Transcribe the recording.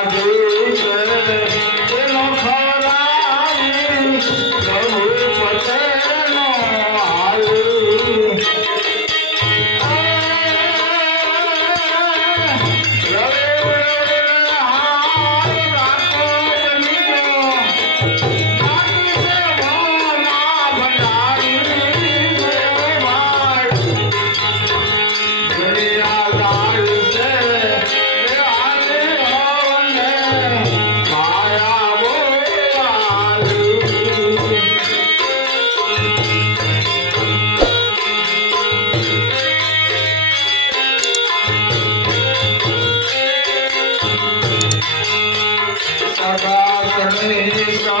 I do. Baba Ganesha